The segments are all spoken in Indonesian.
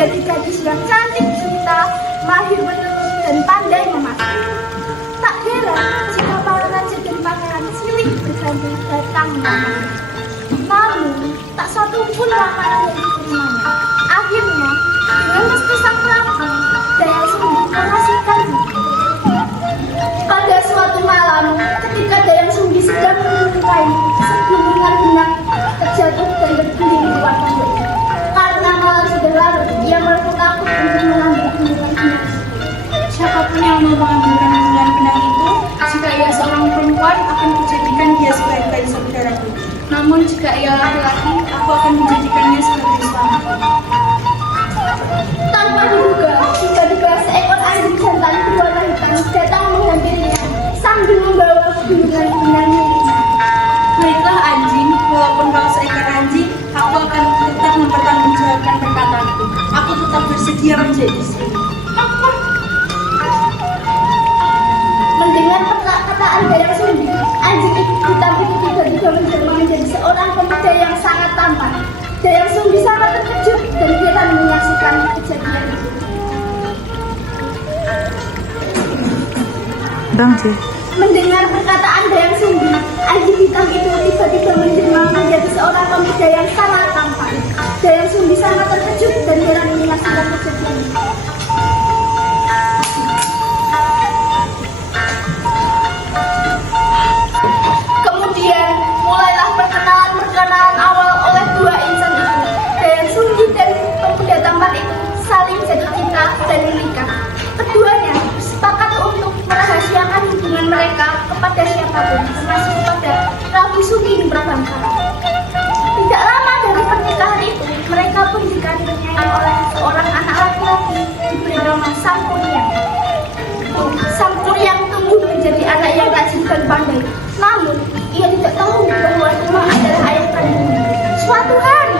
menjadi gadis yang cantik jelita, mahir menenun dan pandai memasak. Tak heran jika para raja dan pangeran silih berganti datang melamar. Namun, tak satu pun lamaran yang diterimanya. Akhirnya, dengan restu sang prabu, Daya Sumbi menghasilkan cucu. Pada suatu malam, ketika Dayang Sumbi sedang menenun kain, sebelum benang terjatuh dan berguling di luar tanduk. Karena malam sudah larut, ia merasa takut untuk mengambil benang-benang. Siapapun yang mau mengambilkan benang itu, jika ia seorang perempuan, akan kujadikan dia sebagai saudaraku. Namun jika ia laki-laki, aku akan menjadikannya sebagai suamiku. Tanpa diduga, tiba-tiba seekor anjing jantan berwarna hitam datang menghampirinya sambil membawa benang-benang miliknya. Baiklah anjing, walaupun kau seekor anjing, aku akan tetap mempertanggungjawabkan perkataanku. Aku tetap bersedia menjadi istri. Mendengar perkataan Dayang Sumbi, anjing hitam itu tiba-tiba menjelma menjadi seorang pemuda yang sangat tampan. Dayang Sumbi sangat terkejut dan heran menyaksikan kejadian itu. Mendengar perkataan Dayang Sumbi, anjing hitam itu tiba-tiba menjelma menjadi seorang pemuda yang sangat tampan. Dayang Sumbi sangat terkejut dan heran menyaksikan kejadian itu. Kemudian mulailah perkenalan awal oleh dua insan itu. Dayang Sumbi dan pemuda tampan itu saling jatuh cinta dan menikah. Keduanya sepakat untuk merahasiakan hubungan mereka kepada siapapun, termasuk kepada Prabu Sugeng Prabangkara. Tidak lama dari pernikahan itu, mereka pun dikaruniai oleh seorang anak laki-laki diberi nama Sampuriang. Sampuriang tumbuh menjadi anak yang rajin dan pandai. Namun, ia tidak tahu bahwa Tumang adalah ayah kandungnya. Suatu hari,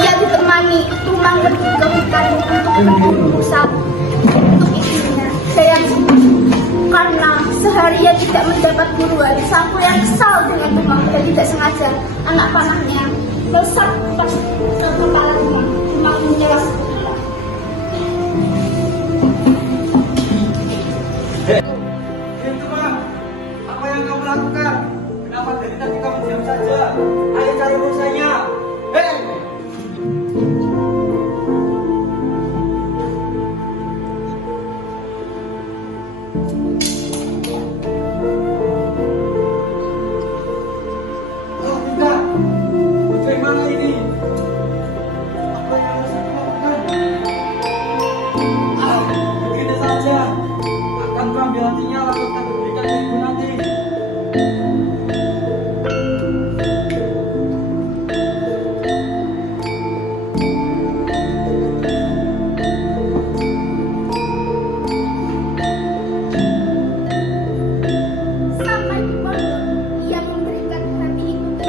ia ditemani Tumang pergi ke hutan untuk berburu sapu untuk istrinya, Dayang Sumbi. Karena seharian tidak mendapat buruan, Sampuriang kesal dengan Tumang dan tidak sengaja anak panahnya melesat pas ke kepala Tumang. Tumang menjelas. Apa yang kamu lakukan? Kenapa dari tadi kamu diam saja? Ayo cari urusannya. Hei! Oh, tidak. Bagaimana ini? Apa yang harus aku lakukan? Begitu saja. Akan kuambil hatinya lalu akan berikan ibu nanti. Sampai di pondok, ia memberikan hati itu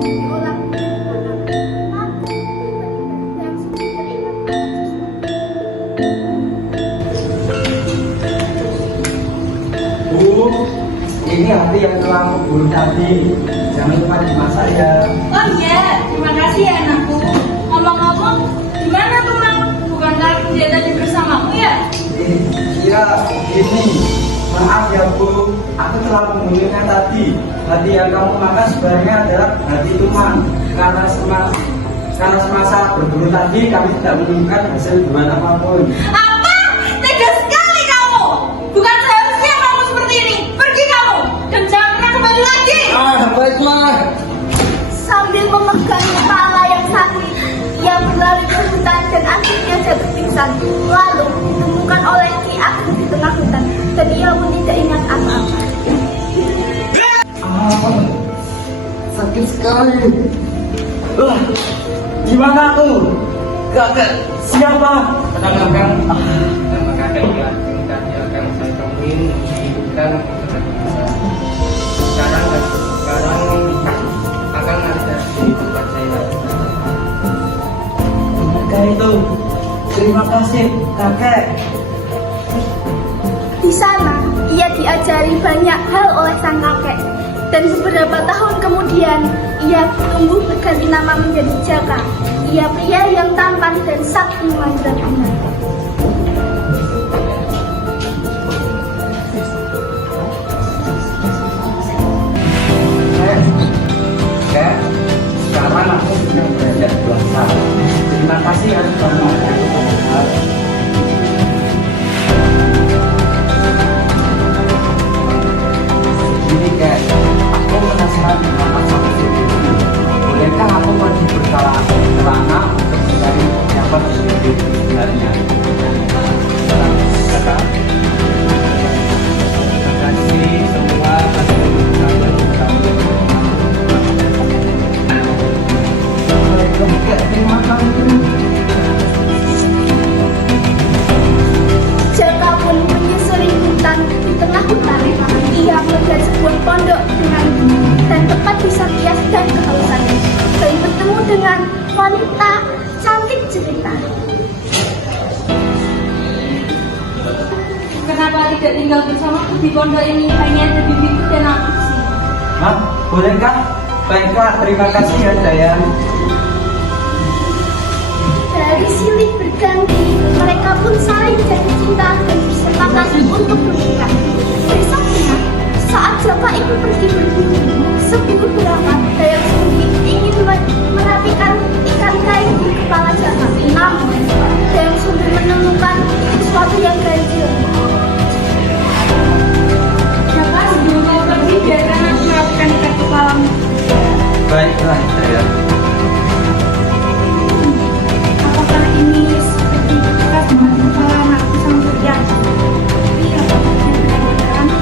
diolah dengan makanan. Lalu, Dayang Sumbi teringat akan sesuatu. Bu, ini hati yang telah aku buru tadi. Jangan lupa dimasak ya. Oh iya, terima kasih ya anakku. Ngomong-ngomong, gimana Tumang? Bukankah dia tadi bersamamu ya? Iya, ini. Maaf ya Bu, aku telah menghubunginya tadi. Hati yang kamu makan sebenarnya adalah hati Tumang. Karena semasa berburu tadi kami tidak menemukan hasil hubungan apapun. Apa? Tega sekali kamu! Bukan seharusnya kamu seperti ini. Pergi kamu dan jangan pernah kembali lagi. Baiklah. Sambil memegang kepala yang sakit, ia berlari ke hutan dan akhirnya jatuh pingsan. Lalu ditemukan oleh Ki Ageng di tengah hutan dan ia pun tidak ingat apa-apa. Sakit sekali. Gimana tuh? Kakak siapa? Nama kakak Ki Ageng dan dia akan saya temuin menghidupkan sekarang akan ada di tempat saya. Kakak itu. Terima kasih kakek. Di sana, ia diajari banyak hal oleh sang kakek. Dan beberapa tahun kemudian, ia tumbuh berganti nama menjadi Jaka. Ia pria yang tampan dan sakti mandraguna. Sekarang aku sudah belajar bahasa. Terima kasih ya sudah mengajarkan aku. Ini kayak aku penasaran dengan masalah ini. Bolehkah aku pergi berkelana untuk mencari siapa sendiri sebenarnya? Terima kasih semua atas dukungan kamu. Terima kasih. Jaka pun menyusuri hutan. Di tengah hutan, ia melihat sebuah pondok dengan dan tempat Wisatias dan kehausannya, dan bertemu dengan wanita cantik jelita. Kenapa tidak tinggal bersamaku di pondok ini? Hanya ada bibiku dan aku sih. Hah? Bolehkah? Baiklah, terima kasih ya sayang. Dari silih berganti, mereka pun saling jatuh cinta dan bersepakat untuk menikah. Besoknya, saat Jaka ingin pergi berburu, sebelum berangkat, Dayang Sumbi ingin merapikan ikan kain di kepala Jaka. Namun, Dayang Sumbi menemukan sesuatu yang ganjil. Jaka, sebelum kau pergi, biarkan aku merapikan ikan kepalamu. Baiklah sayang. Apakah ini seperti bekas dengan kepala anakku sang pria? Tapi apakah ini benar-benar?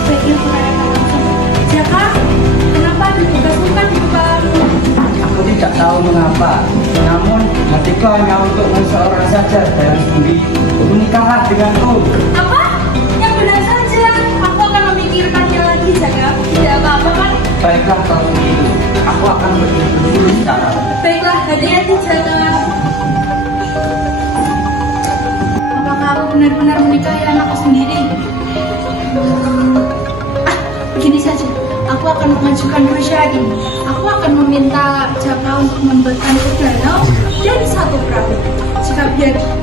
Sebaiknya kepada kamu. Jaka, kenapa ada bekas luka di kepalamu? Aku tidak tahu mengapa. Namun hatiku hanya untuk seorang saja Dayang Sumbi. Menikahlah denganku. Apa? Yang benar saja. Aku akan memikirkannya lagi, Jaka. Tidak apa-apa kan? Baiklah kalau begitu. Aku akan pergi dulu sekarang. Baiklah, hati-hati, Jaka. Apakah aku benar-benar menikahi anakku sendiri? Begini saja. Aku akan mengajukan dua syarat ini. Aku akan meminta Jaka untuk membuatkan danau dan satu perahu.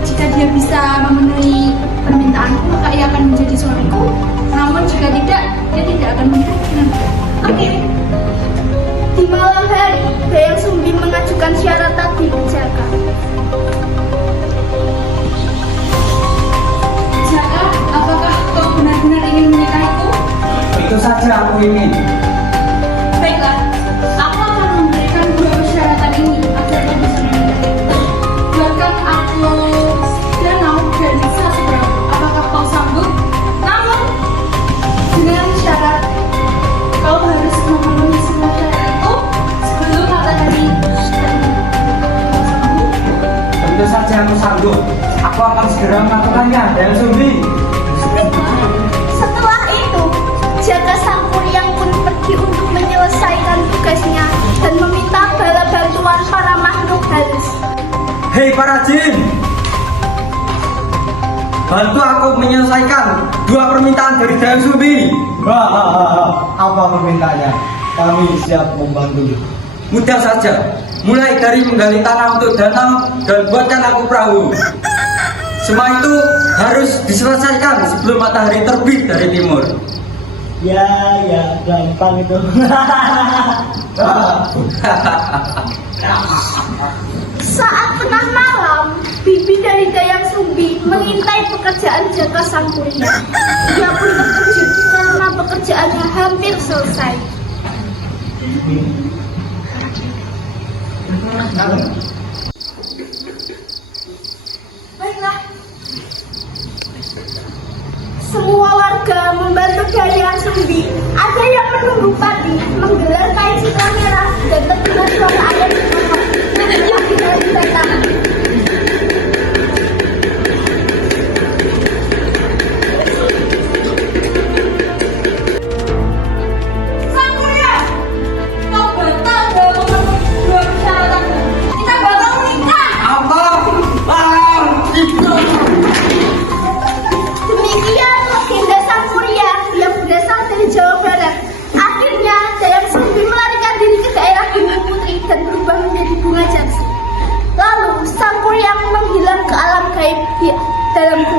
Jika dia bisa memenuhi permintaanku, maka ia akan menjadi suamiku. Namun jika tidak, dia tidak akan menikah denganku. Oke. Di malam hari, Dayang Sumbi mengajukan syarat tadi ke Jaka. Jaka, apakah kau benar-benar ingin menikahiku? Itu saja aku ingin. Baiklah, aku akan memberikan dua persyaratan ini agar kau bisa menikahiku. Buatkan aku danau dan satu perahu. Apakah kau sanggup? Namun, dengan syarat kau harus memenuhi semua syarat itu sebelum matahari terbit. Kau sanggup? Tentu saja aku sanggup. Aku akan segera melakukannya Dayang Sumbi. Setelah itu, Jaka sang kuryang pun pergi untuk menyelesaikan tugasnya dan meminta bala bantuan para makhluk halus. Hei para jin, bantu aku menyelesaikan dua permintaan dari Dayang Sumbi. Apa permintaannya? Kami siap membantu. Mudah saja, mulai dari menggali tanah untuk danau dan buatkan aku perahu. Semua itu harus diselesaikan sebelum matahari terbit dari timur. Ya, gampang itu. Saat tengah malam, bibi dari Dayang Sumbi mengintai pekerjaan Jaka sang kuryang. Dia pun terkejut karena pekerjaannya hampir selesai. Baiklah. Semua warga membantu Dayang Sumbi. Ada yang menunggu padi, menggelar kain sutra merah, dan tentunya suara ayam di kamar. Lagi dari datang. Sang kuryang, kau batal dalam memenuhi dua persyaratanku. Kita batal menikah. Apa? Demikian legenda sang kuryang yang berasal dari dalam